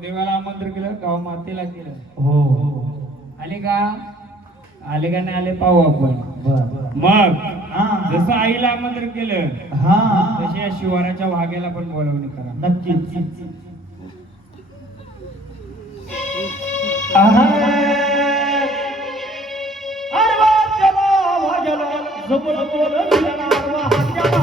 देवाला आमंत्रण केलं, गाव मातेला केलं. हो हो. आले का? आले का नाही आले पाहू आपण. बर. मग हा. जसं आईला आमंत्रण केलं हा. तशी या शिवाराच्या वाघ्याला पण बोलावणी करा. नक्कीच. आहा. अरे वा चला वाजला जबर बोल दिला वाजला.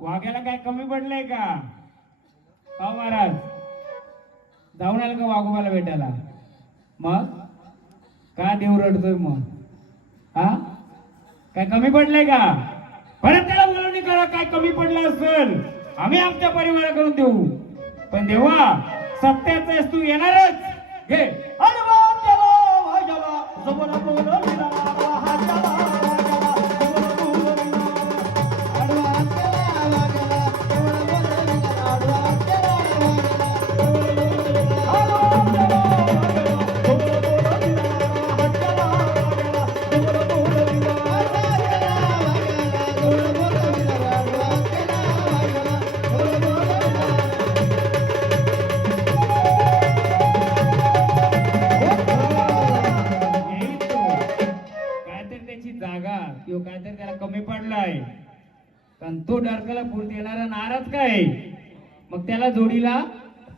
वाघ्याला काय कमी पडलंय का? हो महाराज, जाऊन आलं का वाघोबाला भेटायला? मग का देव रडतोय मग? हा, काय कमी पडलंय का? परत त्याला बोलवणी करा. काय कमी पडलं असेल आम्ही आमच्या परिवाराकडून देऊ. पण देवा, सत्याच तू येणारच. घे. अरे वा चला वाजला जबर बोल दिला वाजला. काहीतरी त्याला कमी पडलाय. कारण तो डरकाला पुरत येणारा नाराज काय, मग त्याला जोडीला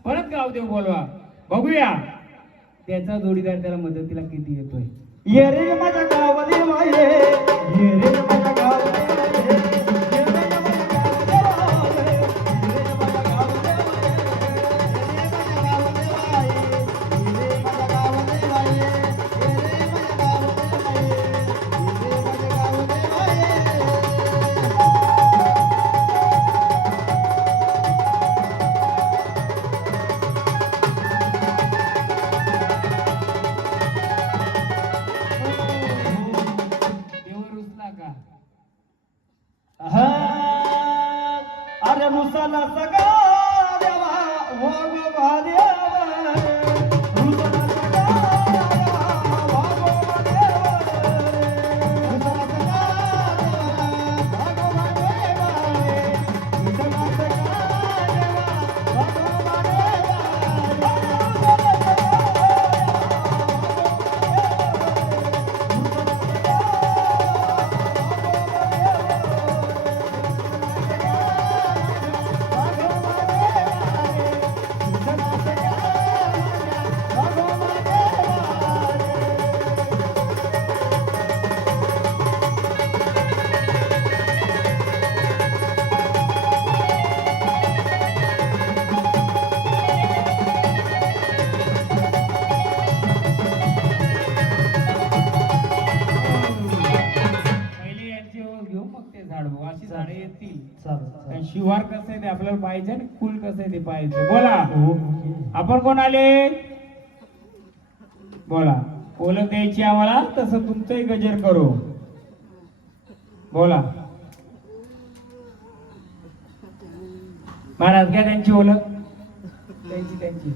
परत गावदेव बोलवा. बघूया त्याचा जोडीदार त्याला मदतीला किती येतोय. ये रे माझ्या गावाले माये, ये रे माझ्या गावाले माये. ये रुसला सगा देवा वागोबा देवा रुसला सगा देवा वागोबा देवा रुसला सगा देवा वागोबा देवा रुसला सगा देवा वागोबा पहिले यांची ओळख घेऊ मग ते झाड बघू अशी झाडे येतील कारण शिवार कसं आहे ते आपल्याला पाहिजे आणि कुल कसं आहे ते पाहिजे बोला आपण कोण आले बोला ओळख द्यायची आम्हाला तसं तुमचंही गजर करू बोला महाराज घ्या त्यांची ओळख त्यांची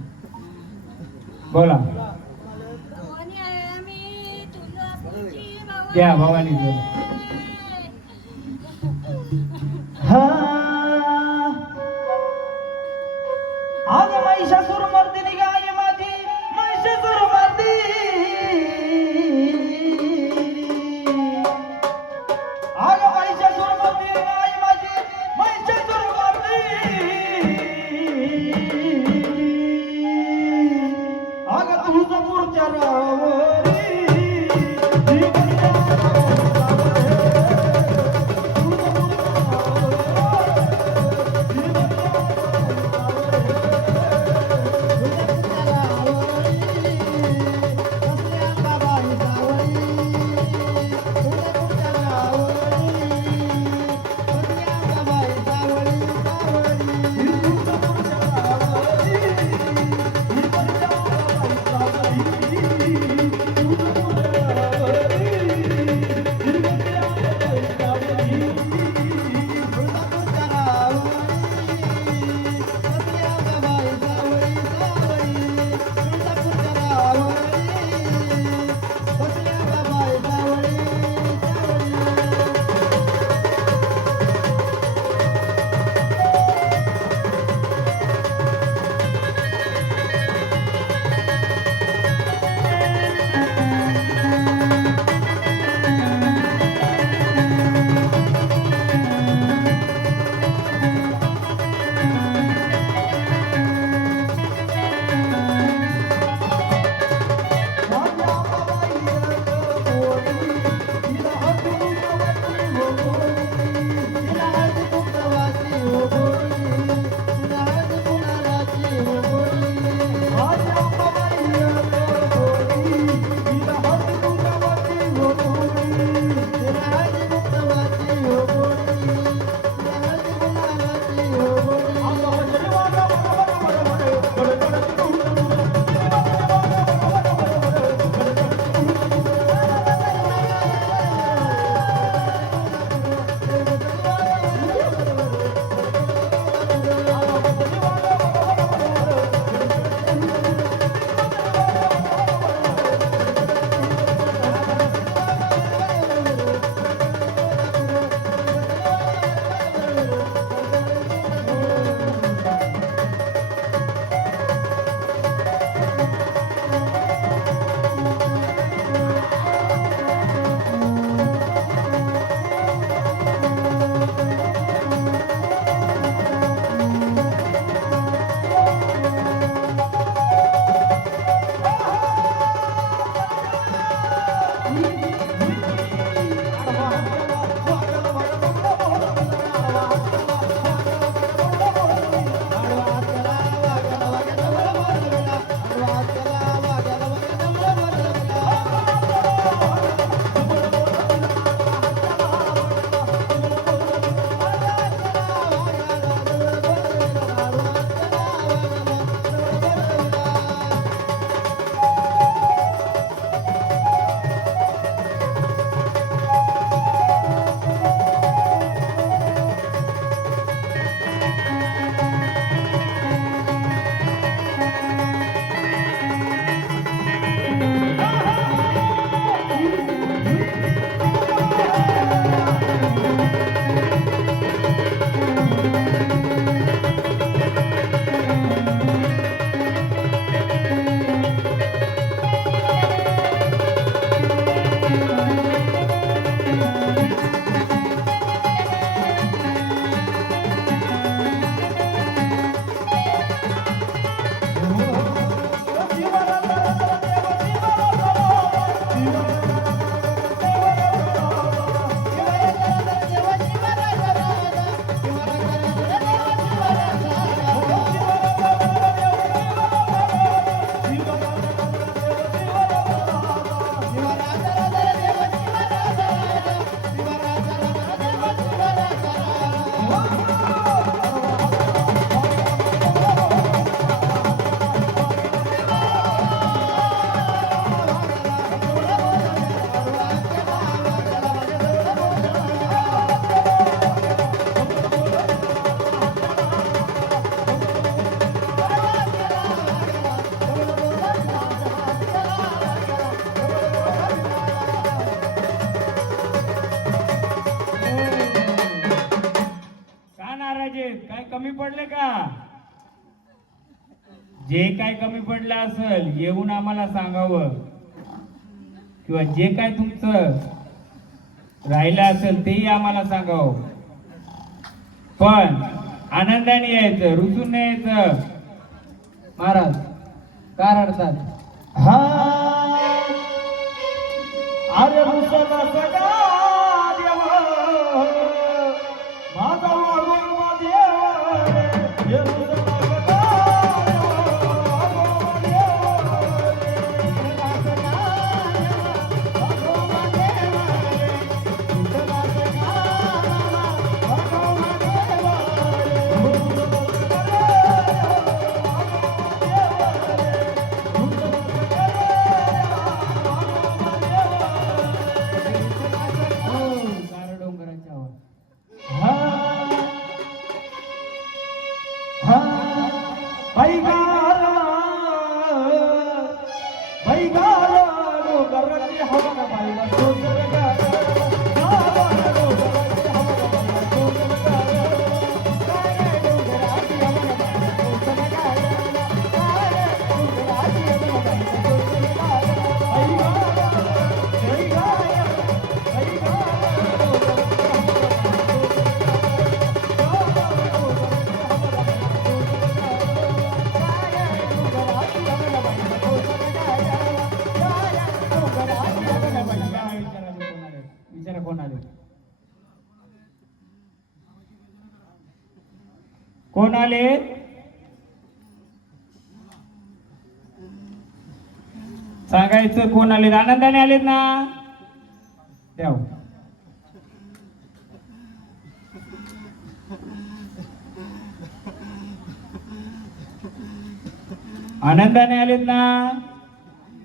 बोला भवानी आहे आम्ही तुळजापूरची भवानी घ्या भवानी हा आज महिषासूर मर्दिनी गाय माझी महिषासूर आज महिषासूर मर्दिनी गाय माझी महिषासूर आग तुळजापूरच्या रावरी पडले का? जे काय कमी पडलं असेल येऊन आम्हाला सांगावं, किंवा जे काय तुमचं राहिलं असेल तेही आम्हाला सांगावं. पण आनंदाने यायचं, रुसून नाही यायचं. महाराज का रडतात? हा अरे मुसला सगळा देवा माझा वाढवा देवा हे मुसला सगळा गार डोंगराच्या वर. हा हा बैगार बैगार डोंगराची हवा ना बाईला सुंदर गार गावाला डोंगराची हवा ना बाईला सुंदर गार गार डोंगराची हवा ना बाईला सुंदर गार गार डोंगराची हवा ना बाईला सुंदर गार बैगार विचारा कोण आले? कोण आले? सांगायचं कोण आले? आनंदाने आलेत ना? द्याव. आनंदाने आलेत ना?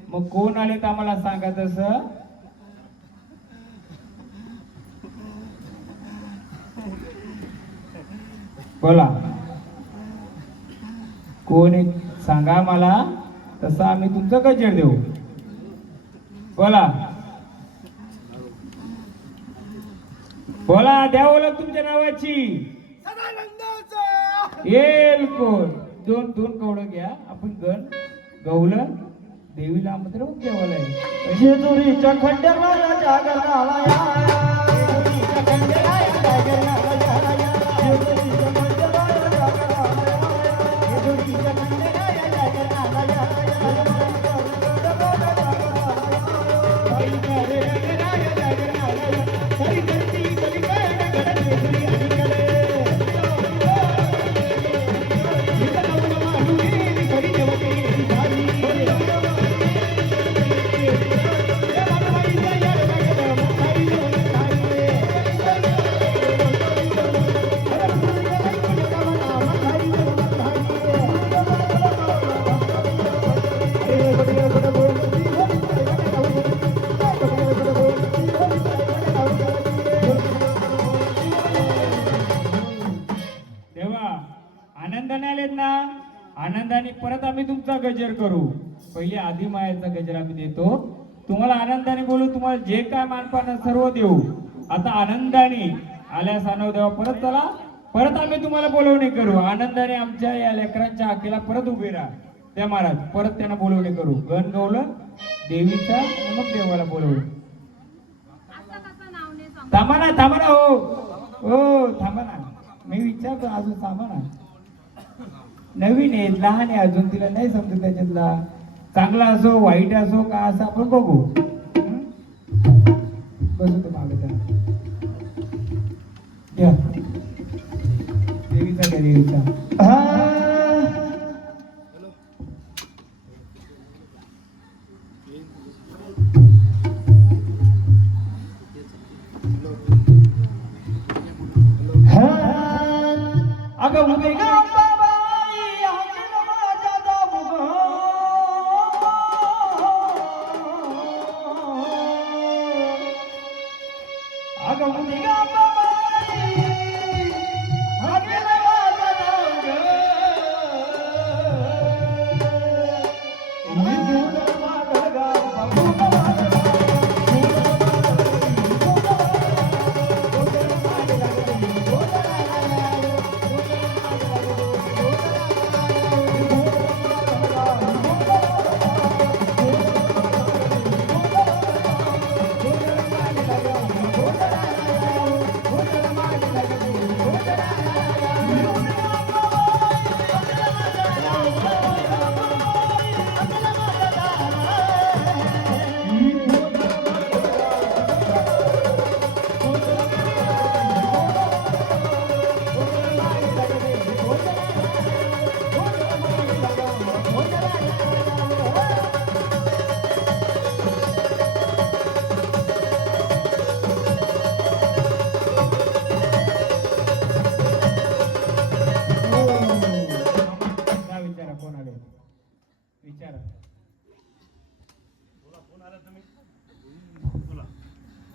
मग कोण आलेत आम्हाला सांगा. तसं बोला, कोण एक सांगा मला, तसं आम्ही तुमचं गजेर देऊ. बोला बोला, द्या ओळख तुमच्या नावाची. येल कोण? दोन दोन कवडं घ्या. आपण गण गवलं देवीला आमंत्रण देवाला आहे. जेजुरीच्या खंडेरायाच्या घराला या जेजुरीच्या खंडेरायाच्या घराला या जेजुरीच्या खंडेरायाच्या घराला या जेजुरीच्या खंडेरायाच्या घराला या हरी करे रंगरायाच्या घराला या हरी करती कली काय गड जेजुरी हरी करे इकडं मानुरी खरी देवती झाली देवा आनंदाने आलेत ना? आनंदाने परत आम्ही तुमचा गजर करू. पहिले आधी मायाचा गजर आम्ही देतो तुम्हाला, आनंदाने बोलू, तुम्हाला जे काय मानपान सर्व देऊ. आता आनंदाने आल्यास आणव देवा. परत चला, परत आम्ही तुम्हाला बोलवणे करू. आनंदाने आमच्या या लेकरांच्या हाकेला परत उभे राहा. त्या महाराज परत त्यांना बोलवणे करू. गण गवलं देवीचा आणि मग देवाला बोलवू. असं कसं नाव नाही सांगू. थांबा ना, थांबा ना. हो हो थांबा ना, मी विचारतो अजून. थांबा ना, नवीन आहे, लहान आहे अजून, तिला नाही समजत त्याच्यातला. चांगला असो वाईट असो का असं आपण बघू. बसू तो मागे द्या. देवीचा द्या, देवीचा. अगं उभे गा बाबाई हाकेल माझ्या दाबू ग अगं उभे गा बाबाई हाकेल माझ्या दाबू ग मी दूध मागल गा बाबू विचारा.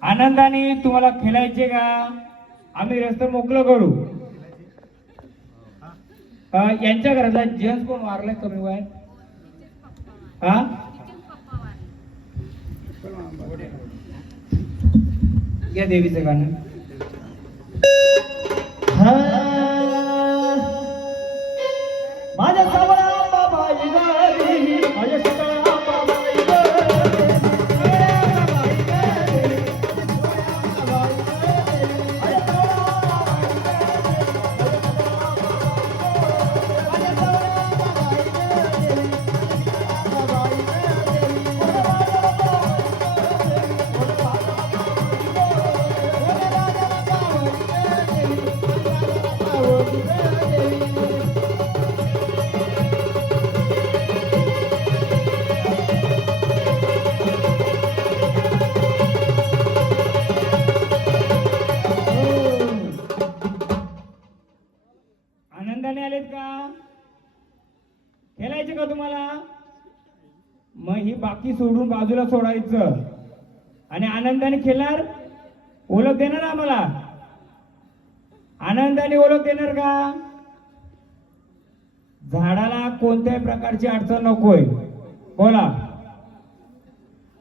आनंदाने तुम्हाला खेळायचे का? आम्ही रस्ते मोकळं करू. यांच्या घरातला जेंट्स कोण वारलाय कमी वयात? हा निखिल पप्पा वाले. या देवीचं गाणं. माझ्या सावळा बाबाई गाडी, माझ्या सावळा बाबाई गाडी, आनंदाने आलेत का? खेळायचे का तुम्हाला? मग ही बाकी सोडून बाजूला सोडायचं आणि आनंदाने खेळणार. ओळख देणार आम्हाला? आनंदाने ओळख देणार का? झाडाला कोणत्याही प्रकारची अडचण नकोय. बोला.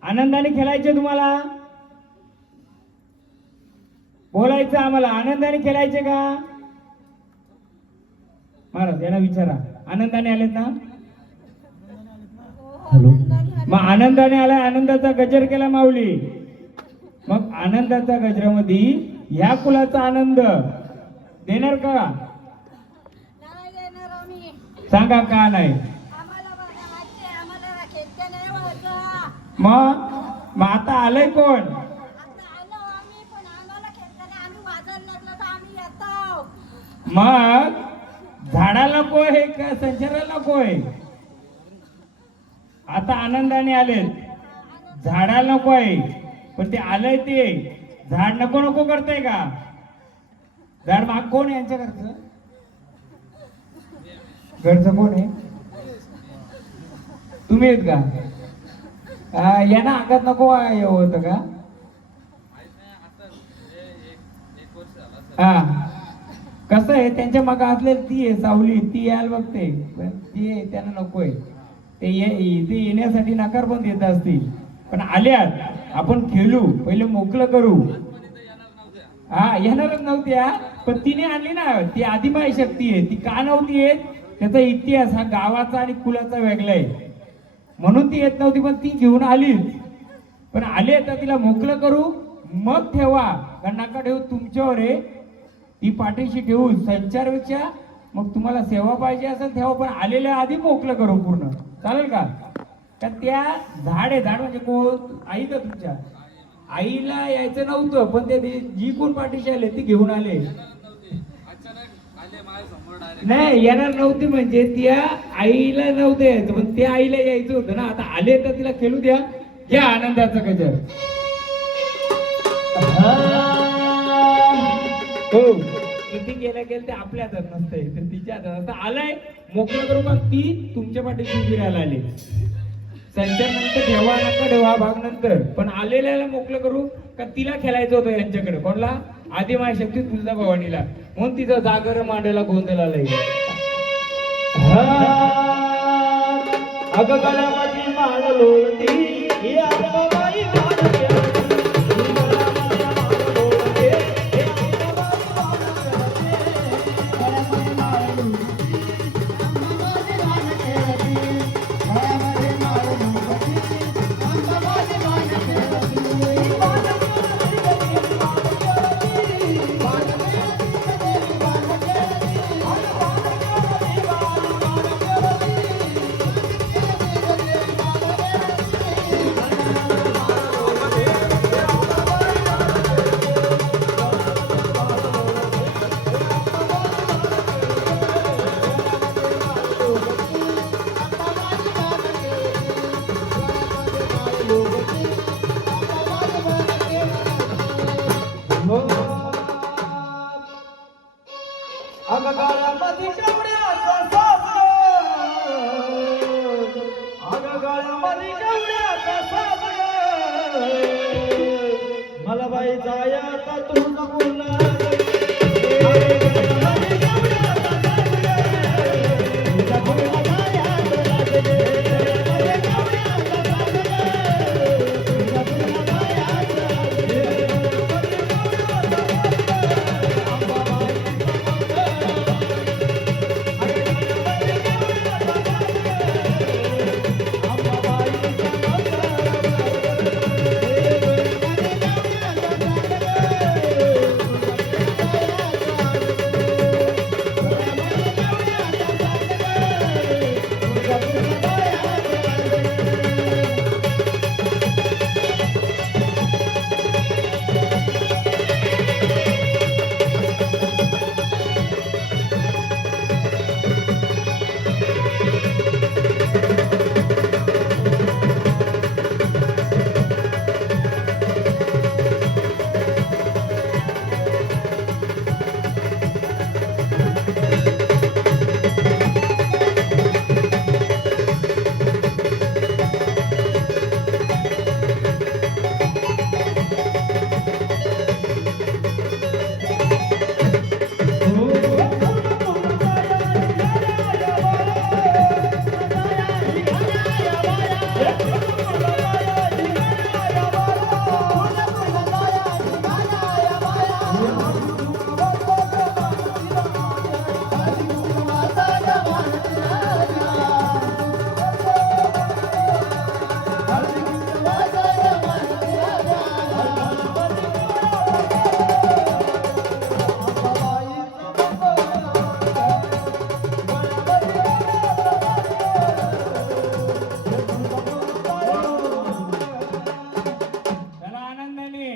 आनंदाने खेळायचे तुम्हाला? बोलायचं आम्हाला. आनंदाने खेळायचे का? महाराज यांना विचारा. आनंदाने आलेत ना? हॅलो. मग आनंदाने आलाय. आनंदाचा गजर केला माऊली. मग आनंदाच्या गजरामध्ये ह्या कुलाचा आनंद देणार का? नाही देणार आम्ही. सांगा का नाही? आम्हाला बघा वाटते, आम्हाला खेळते नाही व्हायचं. मग आता आलंय कोण? आता आलो आम्ही, पण आम्हाला खेळते नाही. आम्ही वाजायला लागलो तर आम्ही येतो. मग झाडाला नकोय का संचाराला नकोय? आता आनंदाने आलेत. झाडाला नकोय, पण ते आलंय ते झाड नको नको करतंय का? झाड माग कोण आहे यांच्या घरचं? घरचं कोण आहे? तुम्ही आहेत का? यांना आगात नको होतं का? हा. कसं आहे, त्यांच्या माग असलेली ती आहे सावली, ती यायला बघते. पण ती आहे, त्यांना नकोय. ते येण्यासाठी नकार पण देत असतील, पण आल्यात. आपण खेळू, पहिले मोकळं करू. हा येणारच नव्हत्या, पण तिने आणली ना. ती आदिमाय शक्ती आहे. ती का नव्हती येत? त्याचा इतिहास हा गावाचा आणि कुलाचा वेगळा आहे, म्हणून ती येत नव्हती. पण ती घेऊन आलीच. पण आली तर तिला मोकळं करू, मग ठेवा. कारण नका ठेवू, तुमच्यावर आहे. ती पाठीशी ठेवून संचारपेक्षा मग तुम्हाला सेवा पाहिजे असेल ठेवा, पण आलेल्या आधी मोकळं करू पूर्ण. चालेल का? तर त्या झाड आहे. झाड म्हणजे कोण? आई का तुमच्या? आईला यायचं नव्हतं, पण ते जी कोण पाठीशी आले ती घेऊन आले. नाही येणार नव्हती म्हणजे त्या आईला नव्हतं यायचं, पण त्या आईला यायचं होतं ना. आता आले तर तिला खेळू द्या. घ्या आनंदाचा गजर. हो, किती गेल्या गेलं ते आपल्या हातात नसतंय, तर तिच्या हातात असतं. आलाय मोकळं करू, मग ती तुमच्या पाठीशी उभी राहायला आली. संचार नंतर ठेवा, नका ठेवा भाग नंतर, पण आलेल्याला मोकळं करू. का तिला खेळायचं होतं यांच्याकडे. कोणला? आदिमाय शक्ती तुळजाभवानीला. म्हणून तिचं जागर मांडायला गोंधळ आलाय. अगं गळ्यामध्ये माळ लोळती, ही आजोबाई माळ खेळती. मरी केवढ्याचा साज मला बाई जायाचा तुझा बोलला चला आनंदाने.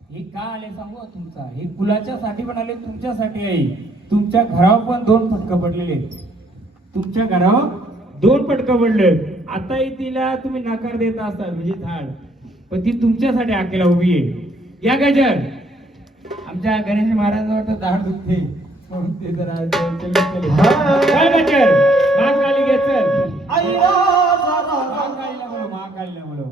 हे का आले सांगू का तुमचा? हे कुलाच्या साठी पण आले, तुमच्यासाठी आहे. तुमच्या घरावर पण 2 फटकं पडलेले. तुमच्या घरावर 2 फटकं पडले. आताही तिला तुम्ही नकार देता असाल म्हणजे झाड, पण ती तुमच्यासाठी आकेला उभी आहे. या गजर आमच्या गणेश महाराजांवर झाड दुखते म्हणून ते जरा चल गजर महाकाली घे चल. महाकालीला बोलव, महाकालीला बोलव.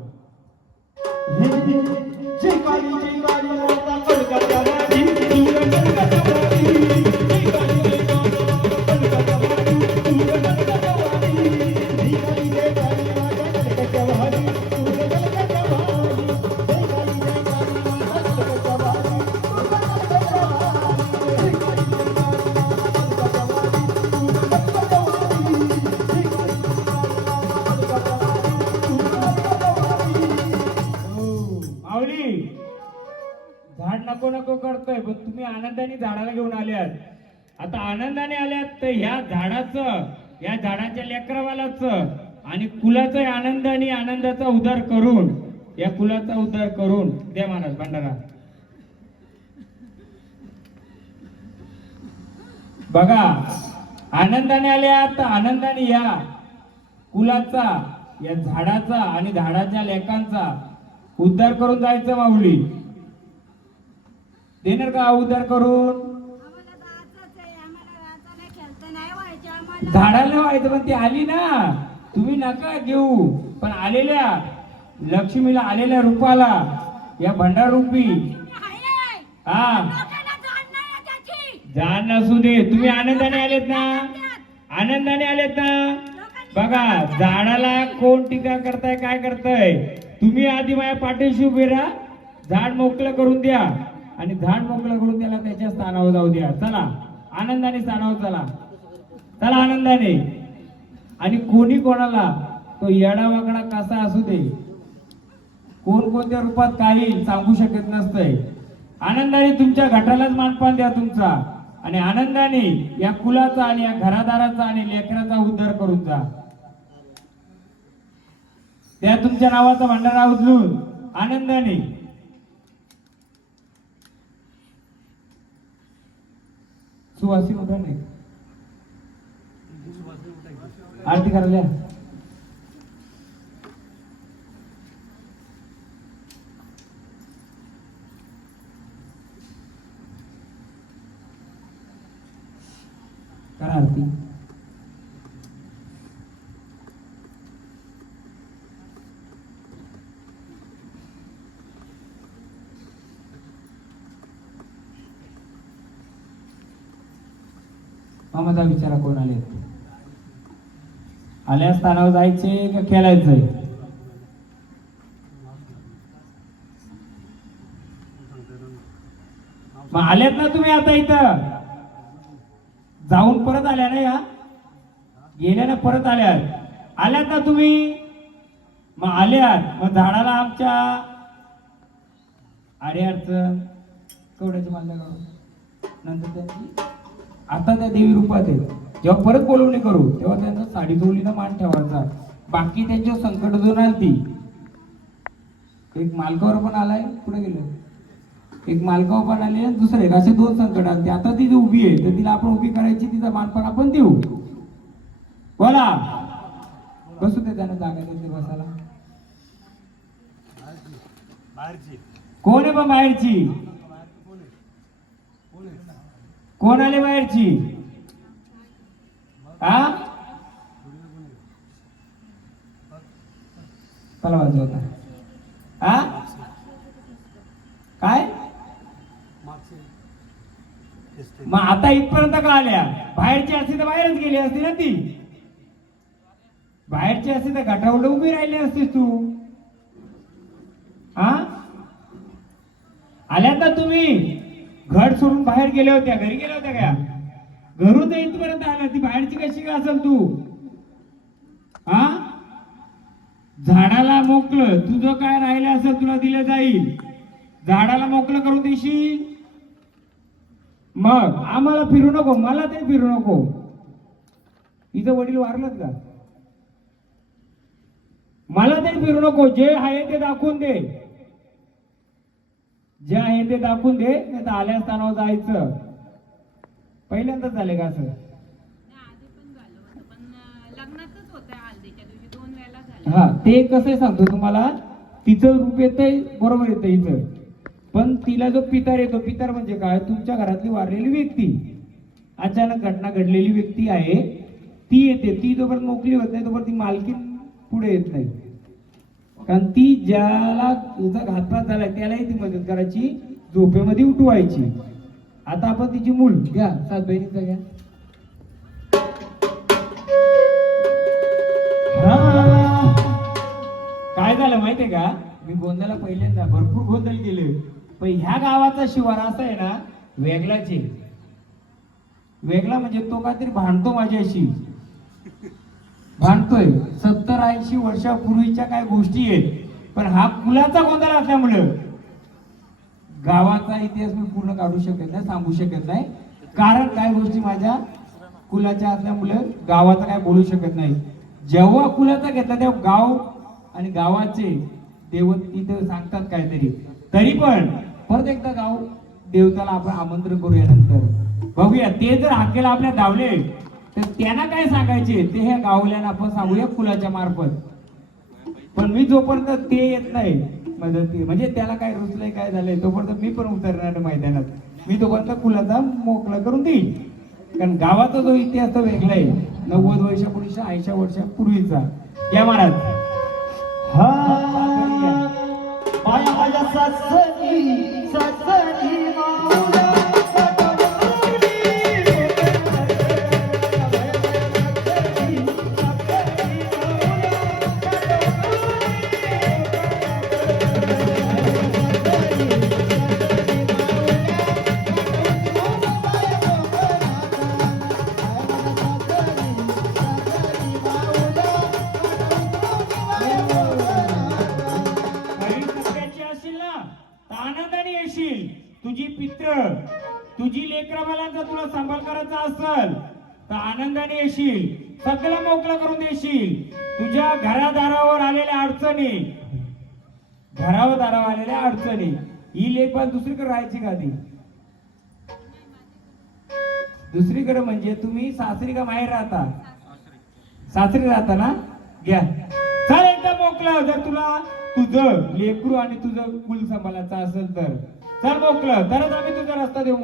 माऊली झाड नको नको करतोय, पण तुम्ही आनंदाने झाडाला घेऊन आल्यात. आता आनंदाने आल्यात तर ह्या झाडाचं, या झाडाच्या लेकरावालाच आणि कुलाचा आनंदाने आनंदाचा उद्धार करून, या कुलाचा उद्धार करून द्या महाराज भंडारा. बघा आनंदाने आल्या तर आनंदाने या कुलाचा, या झाडाचा आणि झाडाच्या लेकांचा उद्धार करून जायचं. माऊली देणार का उद्धार करून? आम्हाला जायचंच आहे, आम्हाला राजाला खेळता नाही व्हायचं आम्हाला. झाडाला व्हायचं, पण ती आली ना. तुम्ही नका घेऊ, पण आलेल्या लक्ष्मीला, आलेल्या रूपाला, या भंडार रूपी आहे. हा लोकांना जाण नाही आहे त्याची. जाण नसू दे. तुम्ही आनंदाने आलेत ना, आनंदाने आलेत ना. बघा झाडाला कोण टीका करताय, काय करताय? तुम्ही आधी माझ्या पाठीशी उभे राहा. झाड मोकळं करून द्या आणि झाड मोकळं करून त्याला त्याच्या स्थानावर जाऊ द्या. चला आनंदाने स्थानावर चला, चला आनंदाने. आणि कोणी कोणाला, तो येडा वाकडा कसा असू दे, कोण कोणत्या रूपात काही सांगू शकत नसतंय. आनंदाने तुमच्या घटालाच मानपान द्या तुमचा, आणि आनंदाने या कुलाचा आणि या घरादाराचा आणि लेकराचा उद्धार करून जा. त्या तुमच्या नावाचा भंडारा उचलून आनंदाने. सुवासी उद्धार नाही, आरती करायला. करा आरती. हा माझा विचारा कोण आले आल्या स्थानावर जायचे का खेळायचंय मग आल्यात ना तुम्ही आता इथं जाऊन परत आल्या ना या गेल्या ना परत आल्यात ना तुम्ही मग आल्यात मग झाडाला आमच्या अरे अडचण कवड्याची मानल्या नंतर त्यांची आता त्या देवी रूपात आहेत जेव्हा परत बोलवणी करू तेव्हा त्यांना साडी जोडलीनं मान ठेवायचा बाकी त्यांच्यावर संकट जो आलती एक मालकावर पण आलाय कुठे गेलो एक मालकावर पण आले दुसरे असे 2 संकट आलते आता ती जी उभी आहे तर तिला आपण उभी करायची तिचा मानपण आपण देऊ बोला बसू दे त्यानं जागा देते बसायला कोण आहे पण बाहेरची कोण आले बाहेरची हा चला वाजवता हा काय मग आता इथपर्यंत का आल्या बाहेरची असती तर बाहेरच गेली असती ना ती बाहेरची असती तर घाटावर उभी राहिली असतीस तू हा आल्यात ना तुम्ही घर सोडून बाहेर गेल्या होत्या घरी गेल्या होत्या का घरून तर इथपर्यंत आल्या ती बाहेरची कशी का असेल तू हा झाडाला मोकलं तुझं काय राहिलं असेल तुला दिलं जाईल झाडाला मोकलं करून देशील मग आम्हाला फिरू नको मला ते फिरू नको हिचं वडील वारलत का मला ते फिरू नको जे आहे ते दाखवून दे जे आहे ते दाखवून दे नाही तर आल्या स्थानावर जायचं पहिल्यांदाच झाले का असं हा ते कसं सांगतो तुम्हाला तिचं रूप येतंय बरोबर येतं हिचं पण तिला जो पितर येतो पितर म्हणजे काय तुमच्या घरातली वारलेली व्यक्ती अचानक घटना घडलेली व्यक्ती आहे ती येते ती जोपर्यंत मोकळी होत नाही तोपर्यंत ती मालकी पुढे येत नाही कारण ती ज्याला तुझा घातपात झालाय त्यालाही ती मदत करायची झोपेमध्ये उठवायची आता आपण तिची मूल घ्या 7 बहिणीचा घ्या काय झालं माहितीये का मी गोंधळला पहिल्यांदा भरपूर गोंधळ केले पण ह्या गावाचा शिवार असा आहे ना वेगळाच आहे वेगळा म्हणजे तो काहीतरी भांडतो माझ्याशी भांडतोय 70-80 वर्षापूर्वीच्या काय गोष्टी आहेत पण हा कुलाचा गोंधळ असल्यामुळं गावाचा इतिहास मी पूर्ण काढू शकत नाही सांगू शकत नाही कारण काय गोष्टी माझ्या कुलाच्या असल्यामुळं गावाचा काय बोलू शकत नाही जेव्हा कुलाचा घेतला तेव्हा गाव आणि गावाचे देवत तिथे सांगतात काहीतरी तरी पण परत एकदा गाव देवताला आपण आमंत्रण करूया नंतर बघूया ते जर हाकेला आपल्या धावले तर त्यांना काय सांगायचे ते ह्या गावल्याला आपण सांगूया कुलाच्या मार्फत पण मी जोपर्यंत ते येत नाही मदती म्हणजे त्याला काय रुचलंय काय झालंय तोपर्यंत मी पण उतरणार मैदानात मी तोपर्यंत कुलाचा मोकळा करून देईल कारण गावाचा जो इतिहास तो वेगळा आहे 90 वर्षापूर्वीचा 80 वर्षापूर्वीचा या महाराज माया माया ससनी माऊला आनंदाने येशील तुझी पित्र तुझी लेकराबालांचा तुला सांभाळ करायचा असेल तर आनंदाने येशील सगळं मोकळं करून देशील तुझ्या घरादारावर आलेल्या अडचणी घरावर आलेल्या अडचणी ही लेख पण दुसरीकडे राहायची का ती दुसरीकडे म्हणजे तुम्ही सासरी का माहेर राहता सासरी राहता ना घ्या चल एकदा मोकळं जर तुला तुझं लेकरू आणि तुझं कुल सांभाळायचं असेल तर चल मोकळं तरच आम्ही तुझा रस्ता देऊ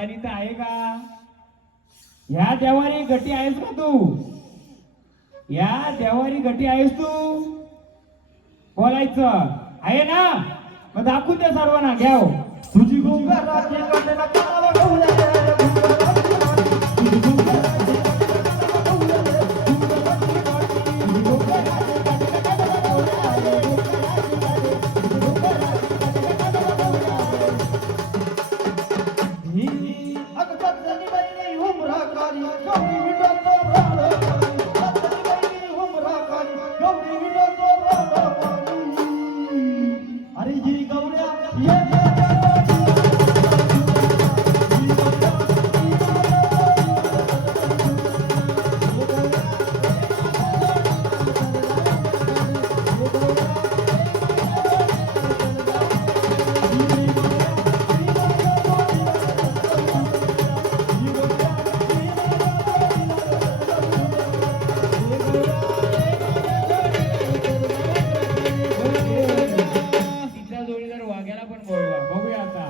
पाणी तर आहे का? ह्या देवारी गटी आहेस का तू? या देवारी गटी आहेस तू? बोलायचं आहे ना? मग दाखवून दे सर्वांना घ्याव. तुझी घुंगराची कंडना कानावर घुंगऱ्या रे, घुंगराची गाठी. तुझी घुंगराची कंडना कानावर घुंगऱ्या रे, घुंगराची गाठी. तुझी घुंगराची कंडना कानावर घुंगऱ्या रे, घुंगराची गाठी. तुझी घुंगराची कंडना कानावर घुंगऱ्या रे. ही अगतनी बाई उमरा काली, गौरी विडोतो राडो पाणी. अगतनी बाई उमरा काली, गौरी विडोतो राडो पाणी. अरे जी गौऱ्या ये तिचा जोडीदार वाघ्याला पण बोलवा. बघूया आता.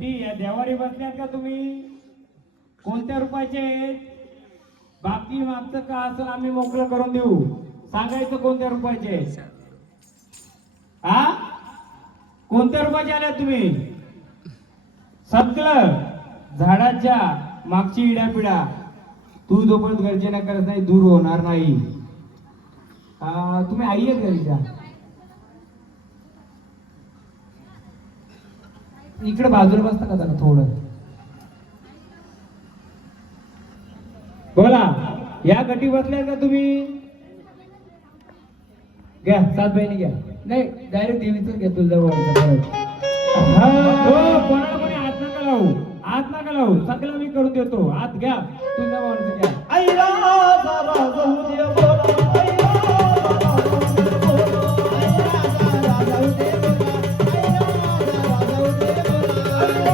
या देवारी बसल्यात का तुम्ही? कोणत्या रुपयाचे आहेत? बाकी मागचं का असं आम्ही मोकळं करून देऊ. सांगायचं कोणत्या रुपयाचे? हा कोणत्या रुपयाचे आले तुम्ही? सगळं झाडाच्या मागची इडापिडा तू जोपर्यंत गरजेनं करत नाही दूर होणार नाही. तुम्ही आई आहेत घरीच्या? इकडे बाजूला बसता का जरा थोडं? बोला, या गटी बसल्या का तुम्ही? घ्या, 7 बहिणी घ्या. नाही डायरेक्ट देवीच घ्या तुळजाभवानीचं. कोणाला कोणी हात नका लावू, हात नका लावू. सगळं मी करून देतो. हात घ्या, तुळजाभवानीचं घ्या. आईला जरा जाऊ दे बोला, आईला जरा जाऊ दे बोला, आईला जरा जाऊ दे बोला, आईला जरा जाऊ दे बोला, आईला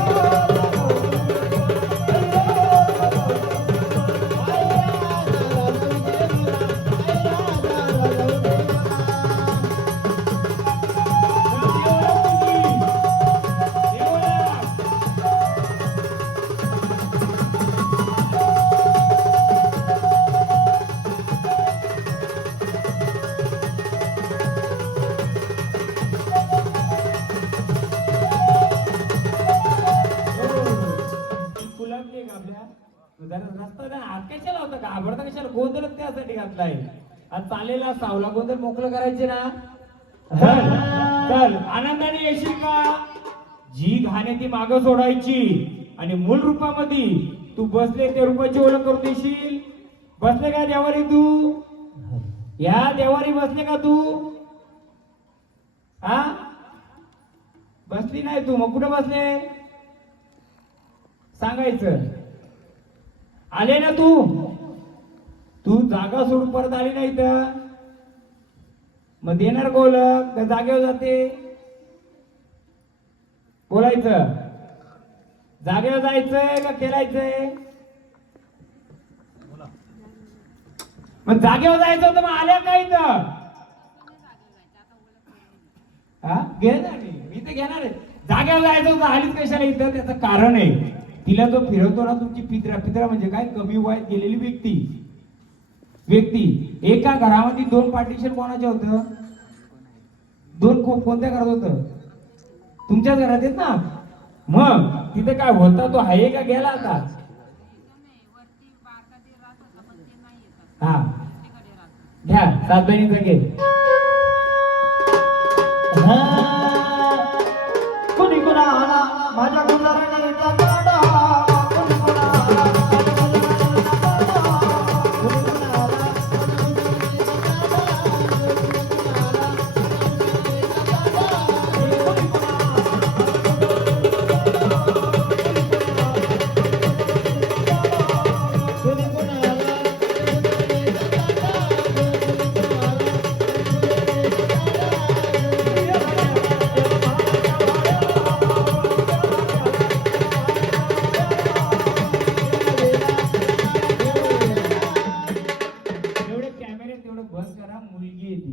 गोंधळ त्यासाठी घातलाय. चालेला सावला गोंधळ मोकळं करायचे ना. चल आनंदाने येशील का? जी घाणे ती मागं सोडायची आणि मूळ रूपामध्ये तू बसले ते रूपाची ओळख करून देशील. बसले का देवारी तू? या देवारी बसले का तू? हा बसली नाही तू, मग कुठे बसले सांगायचं. आले ना तू? तू जागा सोडून परत आली नाही तर मग देणार गोलक का जागेवर जाते? बोलायचं. जागेवर जायचंय का खेळायचंय? मग जागेवर जायचं होतं, मग आल्या का इथं? घेणार मी तर घेणार आहे. जाग्यावर जायचं होतं आलीच कशाला इथं त्याचं कारण आहे. तिला जो फिरवतो ना तुमची पित्रा म्हणजे काय कमी वयात गेलेली व्यक्ती एका घरामध्ये 2 पार्टिशन कोणाचे होतं? 2 कोणत्या घरात होतं? तुमच्याच घरात आहेत ना. मग तिथे काय होता तो आहे का गेला आता? हा घ्या 7 बहिणीचं घे. कुणी कुणाला माझ्या गुजारणीचा गाडा कुणी कुणाला माझ्या गुजारणीचा गाडा कुणी कुणाला तेवढे कॅमेरे तेवढं बंद करा मुलगी येते.